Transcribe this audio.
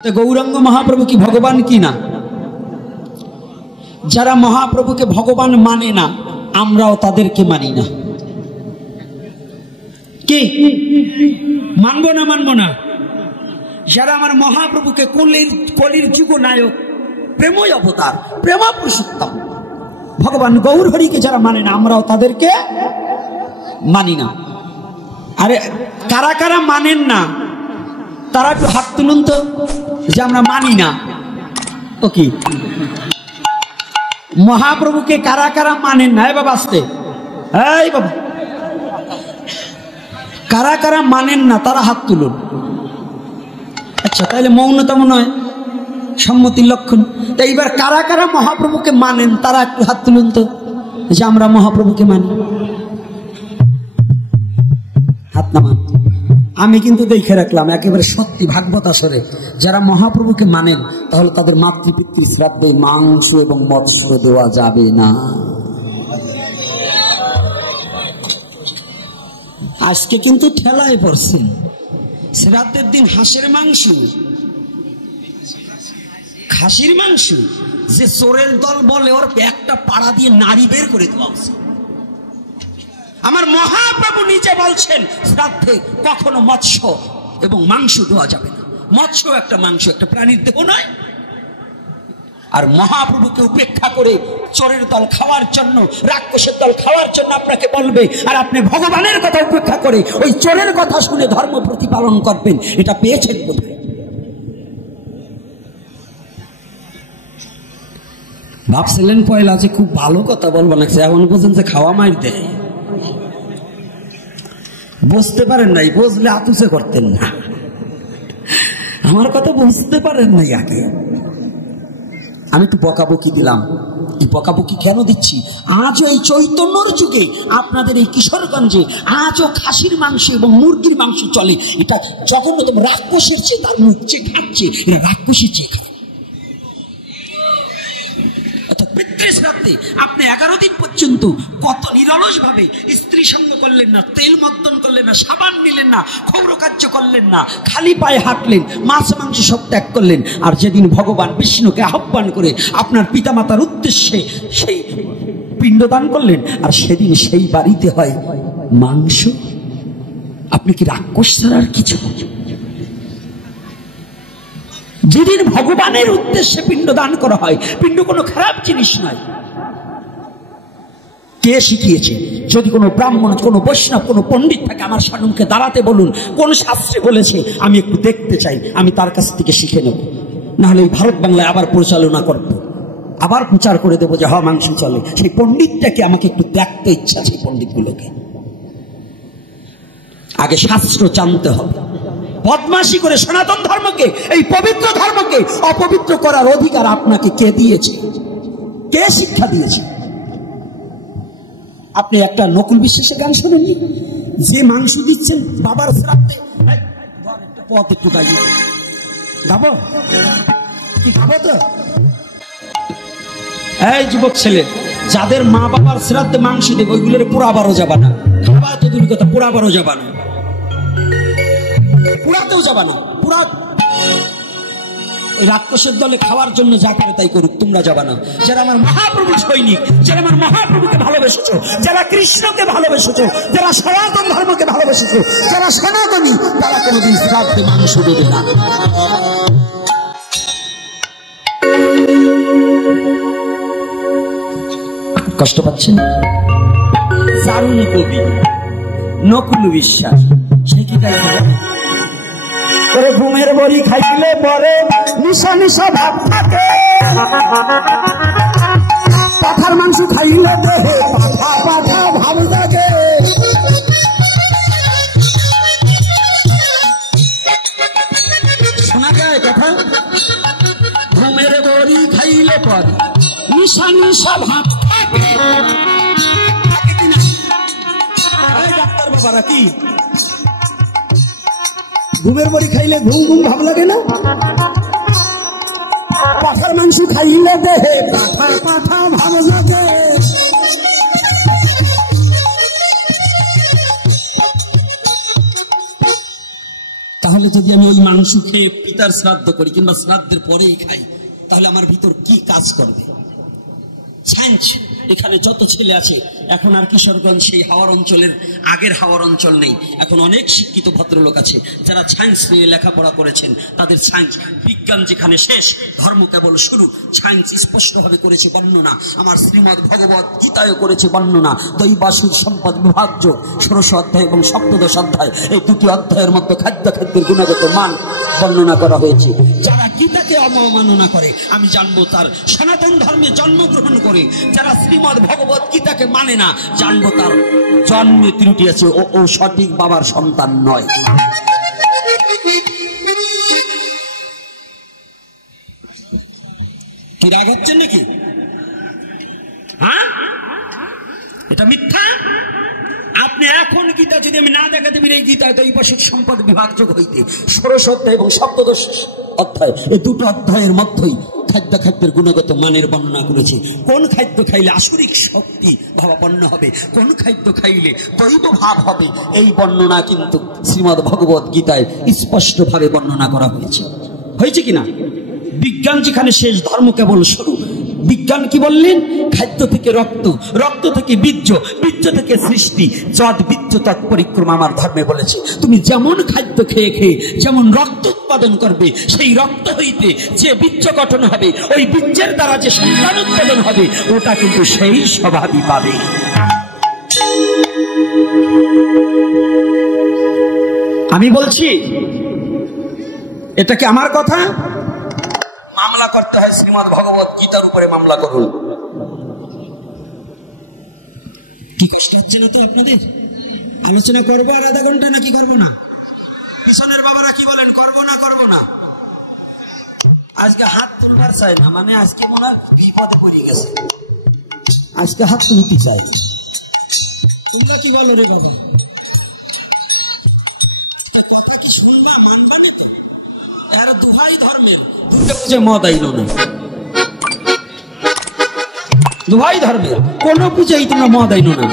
तो गौरांग महाप्रभु की भगवान की ना যারা মহাপ্রভুকে ভগবান মানে না আমরাও তাদেরকে মানি না কি মানবো না যারা আমার মহাপ্রভুকে কলির যুগ নায়ক প্রেমই অবতার প্রেম পুরুষোত্তম ভগবান গৌর হরিকে যারা মানে না আমরাও তাদেরকে মানি না। আরে কারা কারা মানেন না তারা একটু হাত তুলুন তো যে আমরা মানি না। ও কি মহাপ্রভুকে কারা কারা মানেন না? বাবা আসতে এই বাবা কারা কারা মানেন না তারা হাত তুলুন। আচ্ছা তাহলে মৌনতা মনে হয় সম্মতির লক্ষণ। তো এইবার কারা কারা মহাপ্রভুকে মানেন তারা একটু হাত তুলুন তো যে আমরা মহাপ্রভুকে মানি। হাত নামান। আমি কিন্তু দেখে রাখলাম একেবারে সত্যি ভাগবত আসরে যারা মহাপ্রভুকে মানেন তাহলে তাদের মাতৃপিতৃ শ্রাদ্ধে মাংস এবং মৎস্য দেওয়া যাবে না। আজকে কিন্তু ঠেলায় পড়ছেন শ্রাদ্ধের দিন হাঁসের মাংস খাসির মাংস যে চোরের দল বলে ওর একটা পাড়া দিয়ে নাড়ি বের করে দেওয়া উচিত। আমার মহাপ্রভু নিজে বলছেন শ্রাদ্ধে কখনো মৎস্য এবং মাংস দেওয়া যাবে না। মৎস্য একটা মাংস একটা প্রাণীর দেহ নয়। আর মহাপ্রভুকে উপেক্ষা করে চোরের দল খাওয়ার জন্য রাক্ষসের দল খাওয়ার জন্য আপনাকে বলবে আর আপনি ভগবানের কথা উপেক্ষা করে ওই চোরের কথা শুনে ধর্ম প্রতিপালন করবেন, এটা পেয়েছেন কোথায়? ভাবছিলেন পয়লা যে খুব ভালো কথা বলবো না, এখন বুঝেন যে খাওয়া মার দেয়। বুঝতে পারেন নাই, বুঝলে আতুসে করতেন না। আমার কথা বুঝতে পারেন নাই আগে। আমি একটু বকাবকি দিলাম। এই বকাবকি কেন দিচ্ছি? আজও এই চৈতন্যর যুগে আপনাদের এই কিশোরগঞ্জে আজও খাসির মাংস এবং মুরগির মাংস চলে। এটা জঘন্যতম। রাক্ষসের চেয়ে তার মুখ চেয়ে খাচ্ছে, এরা রাক্ষসের চেয়ে খায়। পিতৃশ্রাদ্ধে আপনি 11 দিন পর্যন্ত কত নিরলস ভাবে স্ত্রী সঙ্গ করলেন না, তেল মর্দন করলেন না, সাবান নিলেন না, ক্ষৌর কার্য করলেন না, খালি পায়ে হাঁটলেন, মাছ মাংস সব ত্যাগ করলেন। আর যেদিন ভগবান বিষ্ণুকে আহ্বান করে আপনার পিতামাতার উদ্দেশ্যে সেই পিণ্ডদান করলেন আর সেদিন সেই বাড়িতে হয় মাংস, আপনি কি রাক্ষস ছাড়া আর কিছু? যেদিন ভগবানের উদ্দেশ্যে পিণ্ড দান করা হয়, পিণ্ড কোনো খারাপ জিনিস নয়। কে শিখিয়েছে? যদি কোনো ব্রাহ্মণ, কোনো বৈষ্ণব, কোনো পণ্ডিত থাকে আমার সম্মুখে দাঁড়াতে বলুন কোন শাস্ত্রে বলেছে, আমি একটু দেখতে চাই, আমি তার কাছ থেকে শিখে নেব। নাহলে এই ভারত বাংলায় আবার পরিচালনা করবো, আবার প্রচার করে দেবো যে হ্যাঁ মাংস চলে। সেই পণ্ডিতটাকে আমাকে একটু দেখতে ইচ্ছা, সেই পণ্ডিতগুলোকে আগে শাস্ত্র জানতে হবে। বদমাশি করে সনাতন ধর্মকে, এই পবিত্র ধর্মকে অপবিত্র করার অধিকার আপনাকে কে দিয়েছে? কে শিক্ষা দিয়েছে? আপনি একটা নকুল বিশ্বাসের গান শোনেননি? যে মাংস দিচ্ছেন বাবার শ্রাদ্ধে, পথ একটু গাইয়ে গাবো কি খাবো তো? এই যুবক ছেলে, যাদের মা বাবার শ্রাদ্ধে মাংস দেবে ওইগুলোর পোড়াবারও যাবা না। খাবার তো দূর কথা, পোড়াবারও যাবা না, পুরাতেও যাবা না। পুরা ওই রাক্ষসের দলে খাওয়ার জন্য যা করে তাই করুক, তোমরা যাবা না। যারা আমার মহাপ্রভুর সৈনিক, যারা আমার মহাপ্রভুকে ভালোবেসেছো, যারা কৃষ্ণকে ভালোবেসেছো, যারা সনাতন ধর্মকে ভালোবেসেছো, যারা সনাতনী, তারা কোনোদিন শ্রাদ্ধে মাংস দেবে না। কষ্ট পাচ্ছেন? দারুণ কবি নকুল বিশ্বাস, সে কি করে ঘুমের বড়ি খাইলে পরে নিশা নিশা ভাব থাকে, পাঠার মাংস খাইলে দেহে পাঠা পাঠা ভাব থাকে। শোনা যায় কথা? ঘুমের বড়ি খাইলে পরে নিশা নিশা ভাব থাকে। ডাক্তার বাবারা কি ঘুমের বড়ি খাইলে ঘুম ঘুম ভাব লাগে না? পাঠার মাংস খাইলে দেহে পাঠা পাঠা ভাব লাগে। তাহলে তো যদি আমি ওই মাংস খেয়ে পিতার শ্রাদ্ধ করি কিংবা শ্রাদ্ধের পরেই খাই, তাহলে আমার ভিতর কি কাজ করবে? সায়েন্স এখানে যত ছেলে আছে, এখন আর কিশোরগঞ্জ সেই হাওয়ার অঞ্চলের আগের হাওয়ার অঞ্চল নেই। এখন অনেক শিক্ষিত ভদ্রলোক আছে যারা সায়েন্স নিয়ে লেখাপড়া করেছেন। তাদের সায়েন্স, বিজ্ঞান যেখানে শেষ, ধর্ম কেবল শুরু। সায়েন্স স্পষ্টভাবে করেছে বর্ণনা, আমার শ্রীমদ্ ভগবত গীতায় করেছে বর্ণনা। দৈবাসুর সম্পদ বিভাজ্য 16 অধ্যায় এবং 17 অধ্যায়, এই দুটি অধ্যায়ের মধ্যে খাদ্যের গুণগত মান বর্ণনা করা হয়েছে। যারা গীতাকে অবমাননা করে, আমি জানবো তার সনাতন ধর্মে জন্মগ্রহণ করে। যারা শ্রীমদ্ ভগবত গীতাকে মানে না, জানবো তার জন্মে ত্রুটি আছে, ও সঠিক বাবার সন্তান নয়। কি রাগ হচ্ছে নাকি? হ্যাঁ, এটা মিথ্যা। আপনি এখন গীতা যদি আমি না দেখাতে পারি, এই গীতায় দৈবাসিক সম্পদ বিভাগ যোগ হইতে 16 অধ্যায় এবং 17 অধ্যায়, এই দুটো অধ্যায়ের মধ্যেই খাদ্যের গুণগত মানের বর্ণনা করেছে। কোন খাদ্য খাইলে আসরিক শক্তি ভাবাপন্ন হবে, কোন খাদ্য খাইলে দৈব ভাব হবে, এই বর্ণনা কিন্তু শ্রীমদ্ ভগবত গীতায় স্পষ্টভাবে বর্ণনা করা হয়েছে। হয়েছে কিনা? বিজ্ঞান যেখানে শেষ, ধর্ম কেবল শুরু। বিজ্ঞান কি বললেন? খাদ্য থেকে রক্ত, রক্ত থেকে বীর্য, বীর্য থেকে সৃষ্টি, যদ বীর্য তৎ পরিক্রমা আমার ধর্মে বলেছে। তুমি যেমন খাদ্য খেয়ে খেয়ে যেমন রক্ত উৎপাদন করবে, সেই রক্ত হইতে যে বীর্য গঠন হবে, ওই বীর্যের দ্বারা যে সন্তান উৎপাদন হবে, ওটা কিন্তু সেই স্বভাবই পাবে। আমি বলছি, এটা কি আমার কথা? মামলা করতে হয় শ্রীমদ্ ভগবত গীতার উপরে মামলা করুন। কি কষ্ট হচ্ছে না তো আপনাদের? আলোচনা করবো আর আধা ঘন্টা, নাকি করবো না? পিছনের বাবারা কি বলেন, করবো না করবো না? আজকে হাত তুলবার চাই না, মানে আজকে মনে হয় বিপদে পড়ে গেছে, আজকে হাত তুলতে চাই। তোমরা কি বলো রে বাবা? কথা কি শুনবে, মানবা না তো? এরা দুহাই ধর্মের, পুজো মদ আইল না। দুহাই ধর্মের কোন পুজোই তোমরা মদ আইল না।